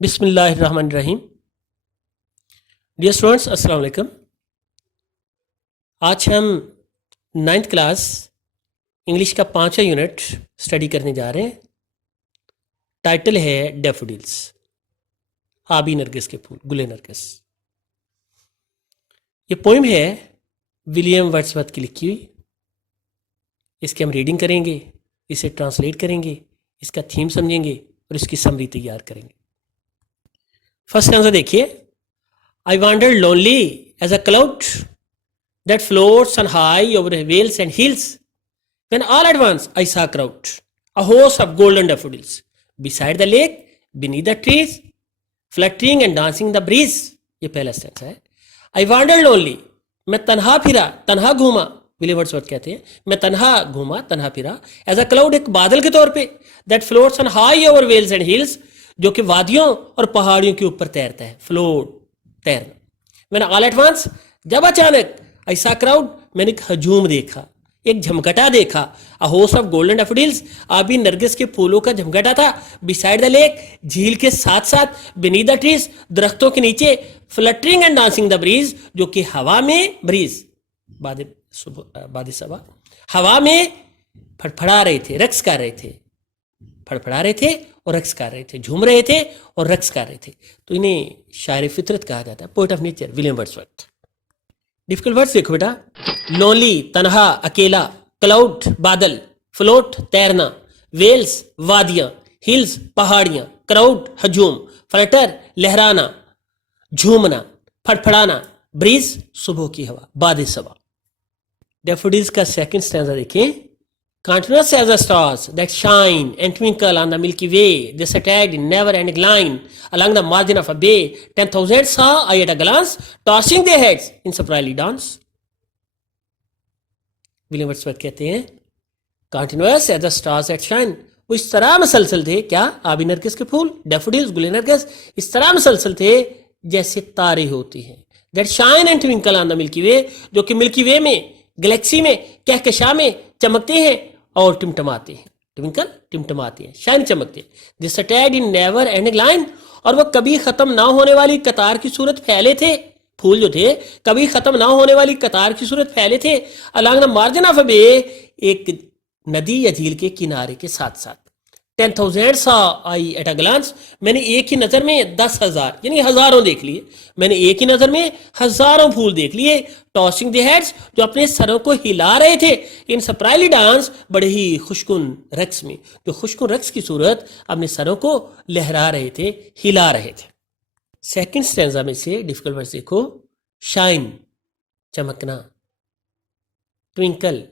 बिस्मिल्लाहिर्रहमानिर्रहीम। Dear students, अस्सलाम वालेकुम। आज हम 9th क्लास इंग्लिश का 5वां यूनिट स्टडी करने जा रहे हैं। टाइटल है डैफोडिल्स, आबी नरगिस के फूल, गुले नरगिस। ये पोइम है विलियम वर्ड्सवर्थ की लिखी हुई। इसकी हम रीडिंग करेंगे, इसे ट्रांसलेट करेंगे, इसका थीम समझेंगे और इसकी समरी तैयार करेंगे। फर्स्ट आंसर देखिए। I wandered lonely as a cloud that floats on high over vales and hills, when all at once I saw a crowd, a host of golden daffodils, beside the lake, beneath the trees, fluttering and dancing in the breeze. ये पहला sense है। I wandered lonely, मैं तन्हा फिरा, तन्हा घूमा। William Wordsworth कहते हैं मैं तन्हा घूमा, तन्हा फिरा, एज अ क्लाउड, एक बादल के तौर पे, that floats on high over vales and hills, जो कि वादियों और पहाड़ियों के ऊपर तैरता है। फ्लोट, तैरना। मैंने ऑल एट वंस, जब अचानक, ऐसा क्राउड, मैंने एक हजूम देखा, एक झमकटा देखा। A host of golden daffodils, आबी नरगिस के फूलों का झमकटा था। बिसाइड द लेक, झील के साथ साथ, बीनीथ द ट्रीज, दरख्तों के नीचे, fluttering and dancing the breeze, जो कि हवा में, ब्रीज बाद सबा, हवा में फड़फड़ा रहे थे, रक्स कर रहे थे, फड़फड़ा रहे थे और रक्स कर रहे थे, झूम रहे थे और रक्स कर रहे थे। तो इन्हें शायर फितरत कहा जाता है, poet of nature, William Wordsworth. Difficult words देखो बेटा। लोनली, तन्हा, अकेला। क्लाउड, बादल। फ्लोट, तैरना। वेल्स, वादियां। हिल्स, पहाड़ियां। क्राउड, हजूम। फ्लटर, लहराना, झूमना, फड़फड़ाना। ब्रीज, सुबह की हवा, बाद सबा। डैफोडिल्स का सेकंड स्टैंजा देखें। Continuous as the stars that shine and twinkle on the Milky Way, they sat in never-ending line along the margin of a bay. 10,000 saw I at a glance, tossing their heads in surprisely dance. William Wordsworth कहते हैं Continuous as the stars that shine, वो इस तरह मसलसल थे। क्या? आबी नरगिस के फूल, daffodils, गुले नरगिस, इस तरह मसलसल थे जैसे तारे होती हैं। That shine and twinkle on the Milky Way, जो कि मिल्की वे में, गैलेक्सी में, कहकशां में चमकते हैं और टिमटमाते हैं। ट्विंकल, टिमटमाते हैं, शाइन, चमकते हैं। This attacked in never ending line, और वह कभी खत्म ना होने वाली कतार की सूरत फैले थे। फूल जो थे कभी खत्म ना होने वाली कतार की सूरत फैले थे। Along the margin of a bay, एक नदी या झील के किनारे के साथ साथ। 10,000 saw I at a glance, मैंने एक ही नजर में 10,000 यानी हजारों देख लिए। मैंने एक ही नजर में हजारों फूल देख लिए। टॉसिंग द हेड्स, जो अपने सरों को हिला रहे थे। इन सरप्राइजली डांस, बड़े ही खुशकुन रक्स में, जो खुशकुन रक्स की सूरत अपने सरों को लहरा रहे थे, हिला रहे थे। सेकंड स्टैंजा में से डिफिकल्ट वर्ड्स देखो। शाइन, चमकना। ट्विंकल,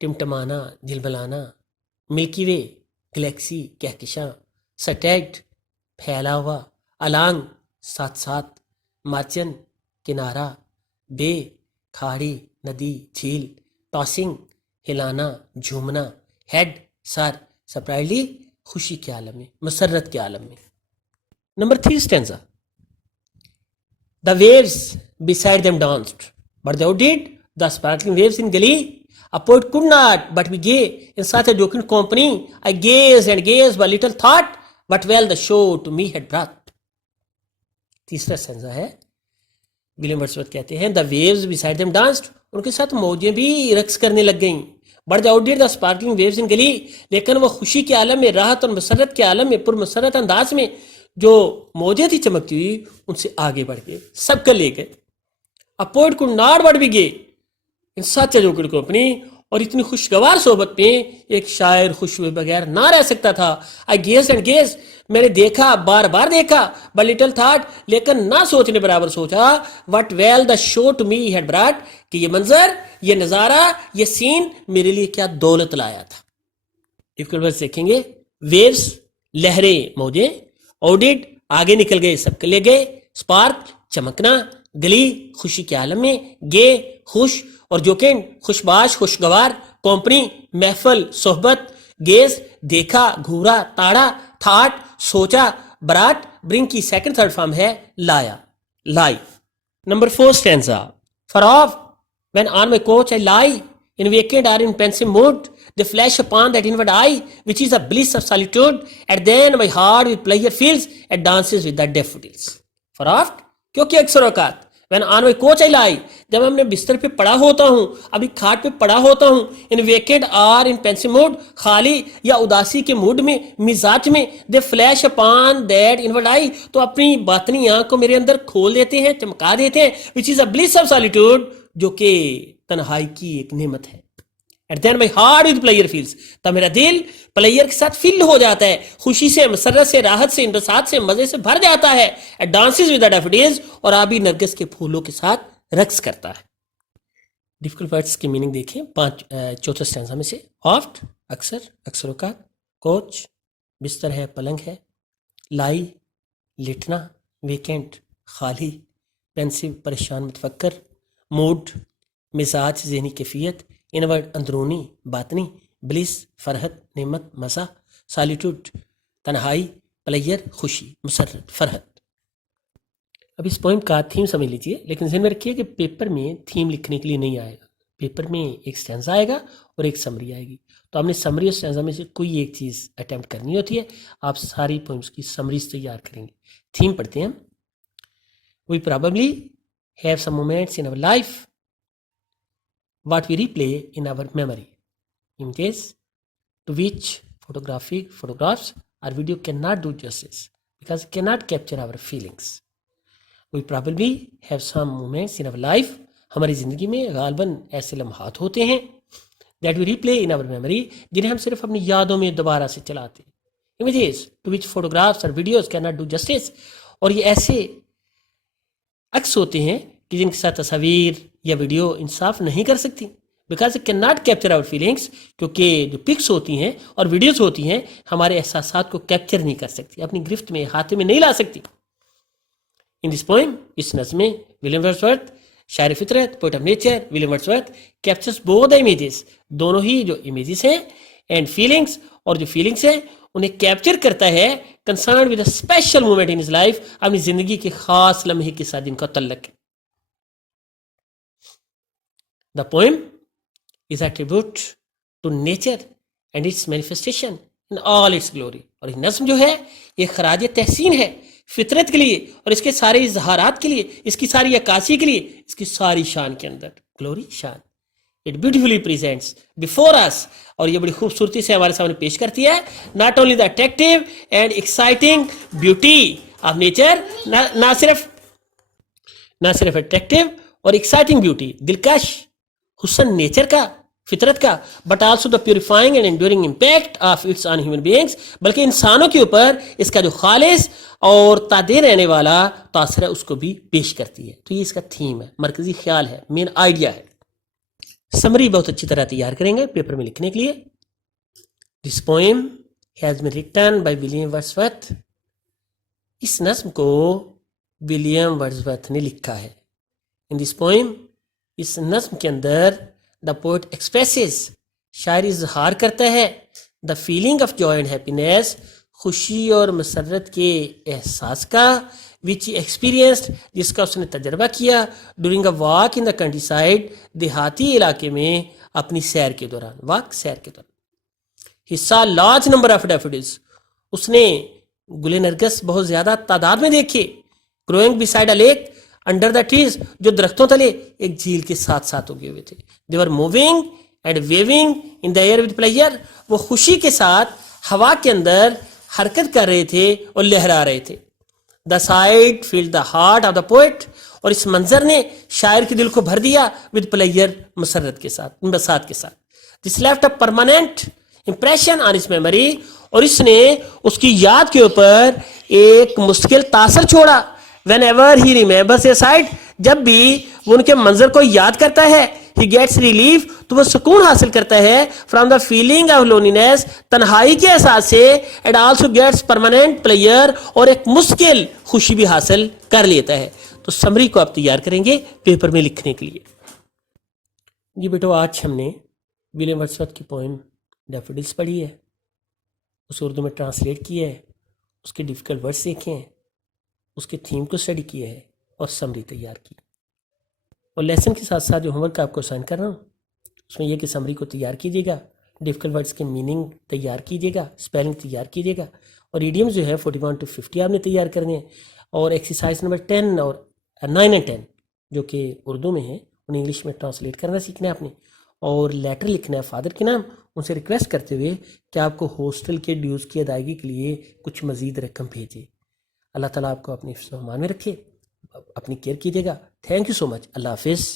टिमटमाना, झिलमिलाना। मिल्की वे, गैलेक्सी, कहकशां। सटैग्ड, फैला हुआ। अलांग, साथ साथ। मार्जिन, किनारा। बे, खाड़ी, नदी, झील। टॉसिंग, हिलाना, झूमना। Head, sir. सरप्राइजली, खुशी के आलम में, मसरत के आलम में। Number 3 stanza. The waves beside them danced, but thou did the sparkling waves in glee. A poet could not but be gay in such a jocund company. I gazed and gazed, but little thought what well the show to me had brought. तीसरा stanza है। William Wordsworth कहते हैं the waves beside them danced, उनके साथ मौजें भी रक्स करने लग गईं। But they outdid the sparkling waves in glee, लेकिन वह खुशी के आलम में, राहत और मसरत के आलम में, पुरमसरत अंदाज में जो मौजें थी चमकती हुई, उनसे आगे बढ़ गए, सब कर ले गए। A poet could not but be gay in such a joking company, और इतनी खुशगवार सोबत में एक शायर खुश हुए बगैर ना रह सकता था। I gazed and gazed, मैंने देखा, बार बार देखा। But little thought, लेकिन ना सोचने बराबर सोचा। What well the show to me had brought, कि ये मंजर, ये नजारा, ये सीन मेरे लिए क्या दौलत लाया था। डिफिकल्ट वर्ड्स देखेंगे। वेव्स, लहरें, मौजें। ऑडिड, आगे निकल गए, सब ले गए। स्पार्क, चमकना। गली, खुशी के आलम में। गे, खुश, और जोकिन, खुशबाश, खुशगवार। कंपनी, महफल, सोहबत। गेज, देखा, घूरा, ताड़ा। थाट, सोचा। बरात, ब्रिंग की सेकंड थर्ड फॉर्म है लाया, लाई। Number 4 stanza. For oft when on my couch I lie, in vacant or in pensive mood, they flash upon that inward eye, which is a bliss of solitude, and then my heart with pleasure feels and dances with the daffodils. For oft, क्योंकि अक्सर औकात when on my couch I lie, जब मैं अपने बिस्तर पे पड़ा होता हूँ, अभी खाट पे पड़ा होता हूँ, in vacant or in pensive mood, खाली या उदासी के मूड में, मिजाज में, they flash upon that inward eye, तो अपनी बातनी आंख को मेरे अंदर खोल देते हैं, चमका देते हैं, which is a bliss of solitude, जो कि तन्हाई की एक नेमत है. And then my heart with pleasure feels, तब मेरा दिल प्लेयर के साथ फिल हो जाता है, खुशी से, मसरत से, राहत से, इंबसात से, मजे से भर जाता है. And dances with the daffodils, और आबी नरगिस के फूलों के साथ रक्स करता है. डिफिकल्ट वर्ड्स की मीनिंग देखें चौथा स्टैंजा में से. ऑफ्ट अक्सर, अक्सरों का. कोच बिस्तर है, पलंग है. लाई लेटना. वेकेंट खाली. पेंसिव परेशान मुतफक्कर. मूड मिजाज ज़हनी कैफियत. इनवर्ड अंदरूनी बातनी. ब्लिस फरहत नेमत मज़ा. सॉलिट्यूड तन्हाई. प्लेयर खुशी मुसर्रत फरहत. अब इस पोइम का थीम समझ लीजिए, लेकिन ध्यान में रखिए कि पेपर में थीम लिखने के लिए नहीं आएगा. पेपर में एक स्टैंजा आएगा और एक समरी आएगी, तो आपने समरी और स्टैंजा में से कोई एक चीज़ अटैम्प्ट करनी होती है. आप सारी पोइम्स की समरीज तैयार करेंगे. थीम पढ़ते हैं हम. We probably have some moments in our life what we replay in our memory, images to which photographs or video cannot do justice because it cannot capture our feelings. We probably have some moments in our life, हमारी ज़िंदगी में गालबन ऐसे लम्हात होते हैं that we replay in our memory, जिन्हें हम सिर्फ अपनी यादों में दोबारा से चलाते हैं. Images to which photographs or videos cannot do justice, और ये ऐसे अक्स होते हैं कि जिनके साथ तस्वीर या वीडियो इंसाफ नहीं कर सकती. Because it cannot capture our feelings, क्योंकि जो पिक्स होती हैं और वीडियोस होती हैं हमारे एहसासात को कैप्चर नहीं कर सकती, अपनी गिरफ्त में हाथ में नहीं ला सकती. इन दिस पोएम, इस नज़्म में विलियम वर्ड्सवर्थ शायर फितरत, poet of nature, William Wordsworth captures both the images, दोनों ही जो इमेजेस हैं एंड फीलिंग्स, और जो फीलिंग्स हैं उन्हें कैप्चर करता है concern with a special moment in his life, अपनी ज़िंदगी के खास लम्हे के साथ जिनका तल्लक है. The poem is a tribute to nature and its manifestation in all its glory. और ये नज़्म जो है ये खराज तहसीन है फितरत के लिए और इसके सारे इजहारात के लिए, इसकी सारी अक्कासी के लिए, इसकी सारी शान के अंदर. ग्लोरी शान. It beautifully presents before us, और ये बड़ी खूबसूरती से हमारे सामने पेश करती है not only the attractive and exciting beauty of nature, ना सिर्फ अट्रैक्टिव और एक्साइटिंग ब्यूटी, दिलकश हुस्न नेचर का, फितरत का, but also the purifying and enduring impact of its on human beings, बल्कि इंसानों के ऊपर इसका जो खालिस और तादे रहने वाला तासर है उसको भी पेश करती है. तो ये इसका थीम है, मरकजी ख्याल है, मेन आइडिया है. समरी बहुत अच्छी तरह तैयार करेंगे पेपर में लिखने के लिए. This poem has been written by William Wordsworth. इस नज़्म को विलियम वर्ड्सवर्थ ने लिखा है. इन दिस पोएम, इस नज़्म के अंदर द पोएट एक्सप्रेसेस, शायर इजहार करता है the feeling of Joy and happiness, खुशी और मसरत के एहसास का, विच एक्सपीरियंस्ड, जिसका उसने तजर्बा किया during a walk in the country side, देहाती इलाके में अपनी सैर के दौरान, सैर के दौरान. He saw large number of daffodils, उसने गुले नरगिस बहुत ज़्यादा तादाद में देखे. Growing beside a lake, under the trees, जो दरख्तों तले एक झील के साथ साथ उगे हुए थे. They were moving and waving in the air with pleasure, वो खुशी के साथ हवा के अंदर हरकत कर रहे थे और लहरा रहे थे. The side field the heart of the poet, और इस मंजर ने शायर के दिल को भर दिया विद प्लेजर, मसरत के साथ, इंबसात के साथ. This left a permanent impression on his memory, और इसने उसकी याद के ऊपर एक मुश्किल तासर छोड़ा. Whenever he remembers a sight, जब भी वो उनके मंजर को याद करता है, he gets relief, तो वो सुकून हासिल करता है from the feeling of loneliness, तन्हाई के एहसास से, and also gets permanent pleasure, और एक मुश्किल खुशी भी हासिल कर लेता है. तो समरी को आप तैयार करेंगे पेपर में लिखने के लिए. जी बेटो, आज हमने विलियम वर्ड्सवर्थ की पोएम डैफोडिल्स पढ़ी है, उसे उर्दू में ट्रांसलेट किया है, उसके डिफिकल्ट वर्ड्स देखे हैं, उसके थीम को स्टडी किया है और समरी तैयार की. और लेसन के साथ साथ जो होमवर्क आपको असाइन कर रहा हूँ उसमें यह कि समरी को तैयार कीजिएगा, डिफ़िकल्ट वर्ड्स के मीनिंग तैयार कीजिएगा, स्पेलिंग तैयार कीजिएगा, और ईडियम्स जो है 41 to 50 आपने तैयार करने हैं। और एक्सरसाइज नंबर 10 और 9 और 10 जो कि उर्दू में है उन्हें इंग्लिश में ट्रांसलेट करना सीखना है आपने, और लेटर लिखना है फादर के नाम, उनसे रिक्वेस्ट करते हुए कि आपको हॉस्टल के ड्यूज़ की अदायगी के लिए कुछ मज़ीद रकम भेजे। अल्लाह ताला आपको अपनी हिफ्ज़-ओ-अमान में रखे, अपनी केयर कीजिएगा। Thank you so much. अल्लाह हाफिज़।